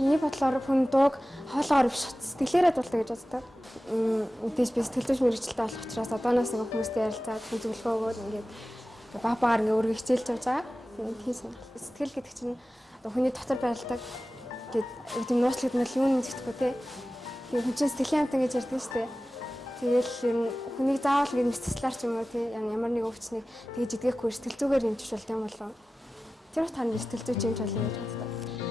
Миний бодлоор хүн дууг хоолоогоор биш сэтгэлээрээ дуулдаг гэж боддог. Мэдээж би сэтгэлдүйч мэрэгчлээ болох учраас одооноос нэг хүмүүстэй ярилцаад хүн зөвлөгөө өгөөд ингээд баагаар ингээд өөрийгөө хичээлж явж байгаа. Тийм сонирхол. Сэтгэл гэдэг чинь хүний дотор байлдаг гэдэг нууцлахад нь юу нэг зэтгэхгүй те. Тийм хүн чинь сэтгэлийн амтан гэж ярьдаг шүү дээ. Тэгэл ер нь хүнийг заавал ингээд мэтцлаар ч юм уу те ямар нэг өвчнийг тэгж идгээхгүй сэтгэл зүгээр юм чиш болт юм болов. Тэр тань сэтгэл зүйч юм чалаа гэж боддог.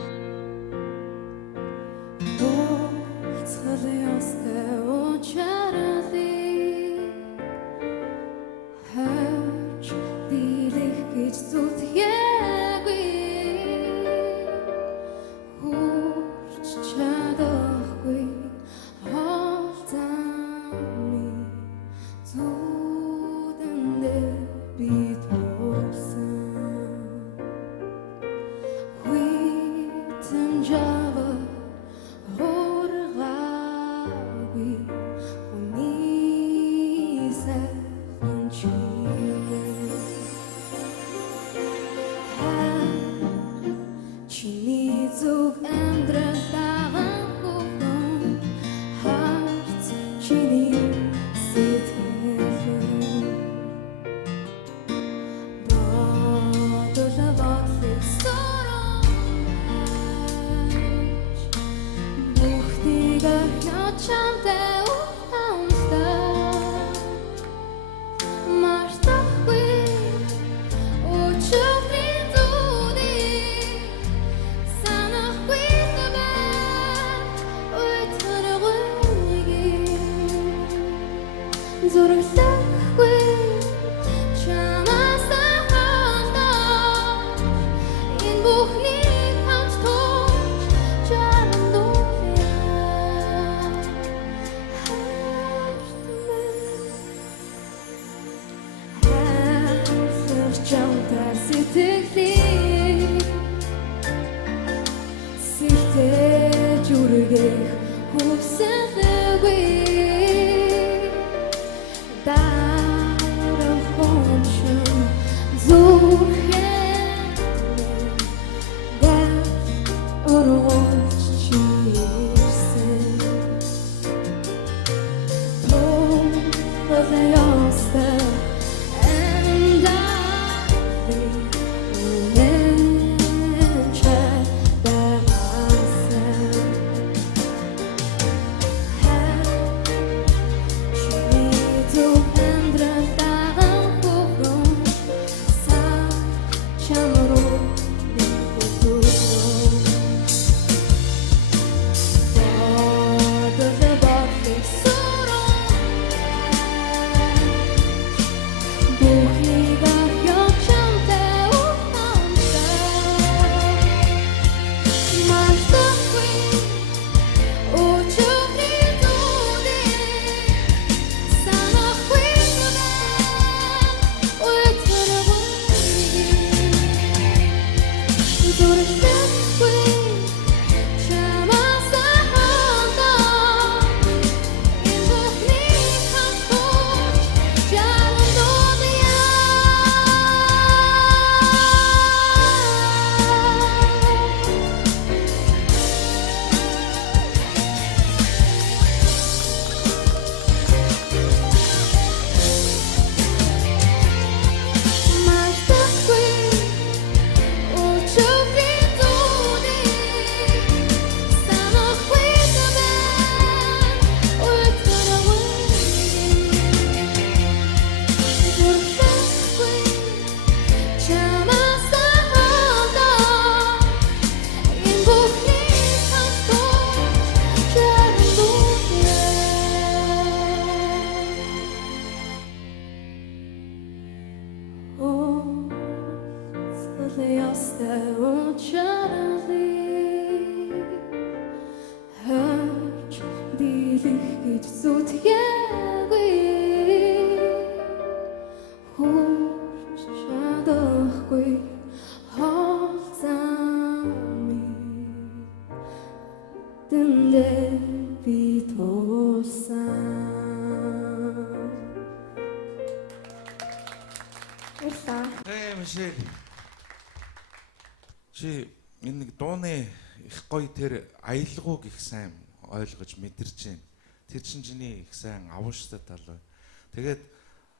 Чи энэ нэг дууны их гоё тэр аялгауг их сайн ойлгож мэдэрч байна. Тэр чинь чиний их сайн авууштай тал байна. Тэгээд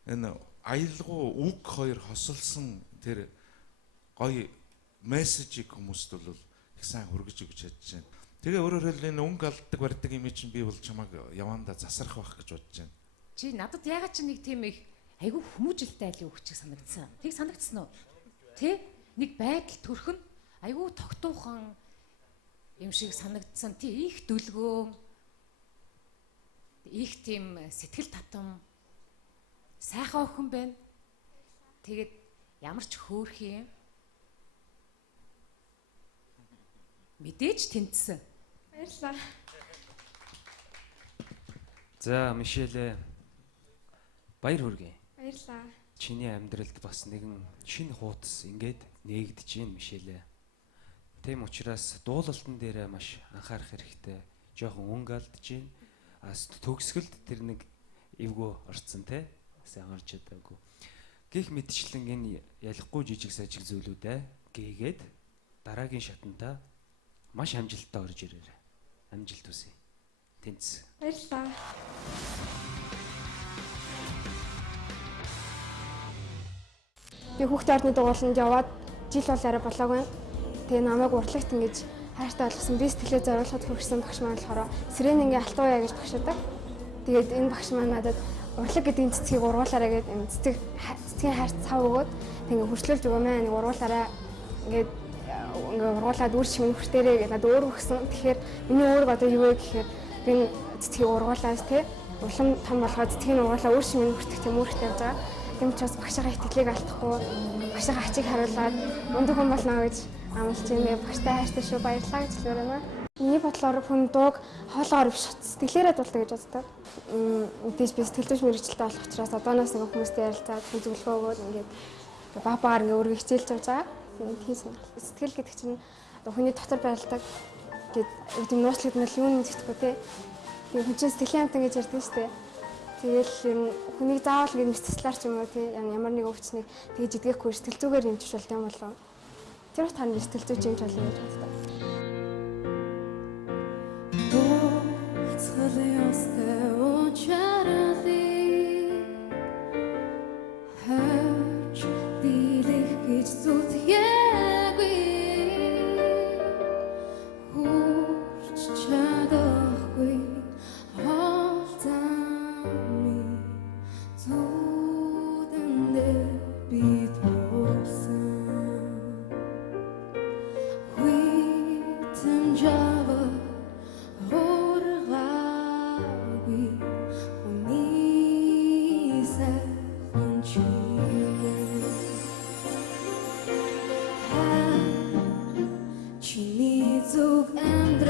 энэ аялгау үг хоёр хосолсон тэр гоё мессежийг хүмүүст бол их сайн хүргэж өгч чадж байна. Тэгээ өөрөөр хэлбэл энэ өнгө алддаг барьдаг юм чинь би бол чамайг явандаа засарах байх гэж бодож байна. Чи надад ягаад чи нэг тийм их айгүй хүмүүжлтэй айл өгч санагдсан. Тэг санагдсан уу? Тэ? Нэг байдал төрхөн айгүй тогтуухан юм шиг санагдсан. Тий их дүлгөөн. Их тийм сэтгэл татам. Сайхан охин байна. Тэгээд ямар ч хөөрх юм. Мэдээж тэнцсэн. Баярлалаа. За Мишель баяр хүргэе. Баярлалаа. Чиний амьдралд бас нэгэн шинэ хуудас ингээд нээгдэж байна Мишель. Тэм учраас дуулалтан дээр маш анхаарах хэрэгтэй. Жохон өнгө алдж байна. Төгсгөлд тэр нэг эвгүй орцсон те. Сайн орж чадаагүй. Гэх мэтчлэн энэ ялахгүй жижиг сажиг зүйлүүдээ гээгээд дараагийн шатантаа маш амжилттай орж ирээрэй. Амжилт хүсье. Тэнцсэн. Баярлалаа. Би хүүхдээ орны дугууланд яваад жил бол арай болоогүй. Тэгээ намайг урлагт ингэж хайртай болгосон. Би сэтгэлээ зориулахад хүрсэн багш маань болохоор Сирен ингээ алтууя гэж багшаадаг. Тэгээд энэ багш маань надад урлаг гэдэг цэцгийг ургуулаарай гэдэг энэ цэцгийн хайрт цав өгөөд тэгээ хурцлуулж өгөө мэн нэг ургуулаарай ингээд ингээ ургуулад үр шимэн хүртээрээ гэдэг надад өөр өгсөн. Тэгэхээр миний өөрөг одоо юу вэ гэхээр би цэцгийг ургуулаас те улам том болгоод цэцгийг ургуулаа үр шимэн хүртэх тийм үүрэгтэй явж байгаа. Тийм учраас багшаа итгэлийг алдахгүй багшаа ачиг харуулад мундаг хүн болно гэж амлаж байна. Багштай хайртай шүү баярлалаа гэж хэлмээр байна. Миний бодлоор хүн дууг хоолоогоор биш сэтгэлээрээ дуулдаг гэж боддог. Мэдээж би сэтгэл зүйч мэрэгчлээ болох учраас одооноос нэг хүмүүстэй ярилцаад хүн зөвлөгөө өгөөд ингээд баабаар ингээ өөргөө хичээлж явж байгаа. Тийм сонирхол. Сэтгэл гэдэг чинь хүний дотор байрладаг гэдэг тийм нууцлагдмал юуны зэтгэхгүй те. Тийм хүн чинь сэтгэлийн амтан гэж ярьдаг шүү дээ. Тэгэл ер нь хүнийг заавал ингэ мэдцэслэр ч юм уу тий ямар нэг өвчнийг тэгж идгээхгүй сэтгэл зүгээр юмч болт юм болов. Тэр их тань сэтгэл зүйч юмч болов гэж боддог.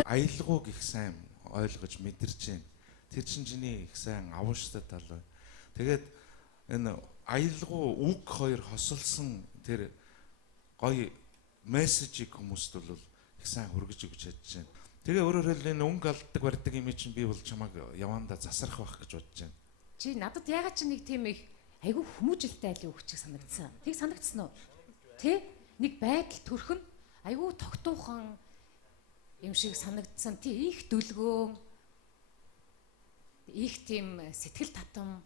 Аялгауг их сайн ойлгож мэдэрч байна. Тэр чинь чиний их сайн авууштай тал байна. Тэгээд энэ аялгау үг хоёр хосолсон тэр гоё мессежийг хүмүүст бол их сайн хүргэж өгч чадж байна. Тэгээ өөрөөр хэлбэл энэ өнгө алддаг барьдаг юм чинь би бол чамайг явандаа засарах байх гэж бодож байна. Чи надад ягаад чи нэг тийм их айгүй хүмүүжлтэй айл өгч санагдсан. Тэг санагдсан уу? Тэ? Нэг байдал төрхөн айгүй тогтуухан юм шиг санагдсан. Тий их дүлгөөн. Их тийм сэтгэл татам.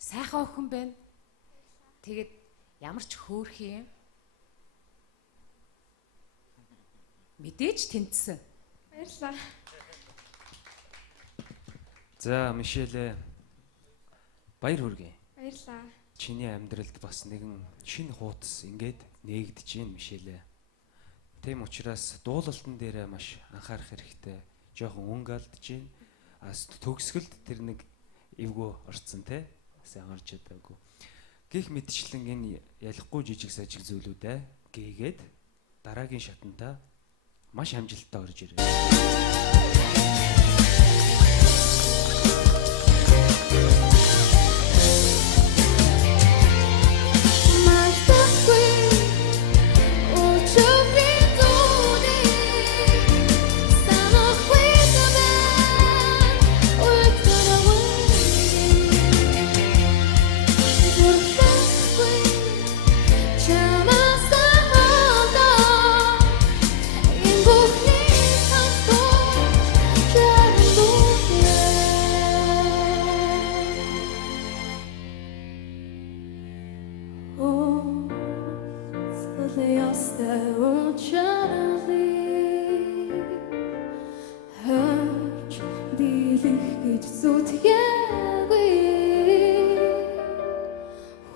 Сайхан охин байна. Тэгээд ямар ч хөөрх юм. Мэдээж тэнцсэн. Баярлалаа. За Мишель баяр хүргэе. Баярлалаа. Чиний амьдралд бас нэгэн шинэ хуудас ингээд нээгдэж байна Мишель. Тэм учраас дуулалтан дээр маш анхаарах хэрэгтэй. Жохон өнгө алдж байна. Төгсгөлд тэр нэг эвгүй орцсон те. Сайн орж чадаагүй. Гэх мэтчлэн энэ ялахгүй жижиг сажиг зүйлүүдээ гээгээд дараагийн шатантаа маш амжилттай орж ирээ. Book гэж зүтгэхгүй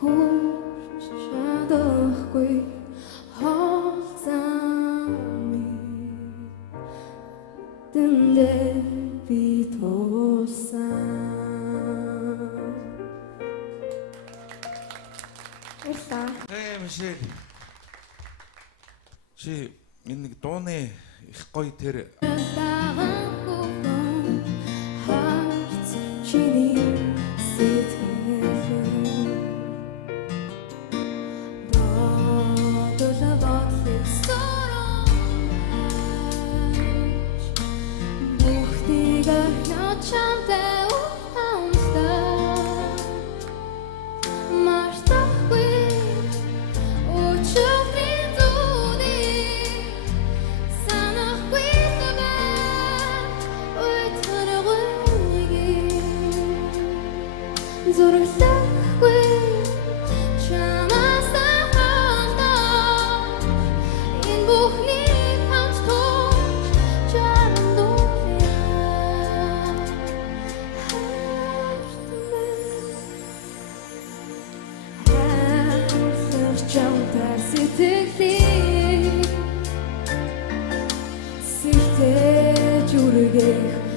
хурж чадахгүй хоолцаами дэндээ би тулсан. Баярлалаа. Мишель. Чи энэ нэг дууны их гоё тэр зүрэглэхгүй чамаас хандаа энэ бүхнийг хамт тууж чамдуулъя хайрлах чамтай сэтгэлийг сэртэж үргэх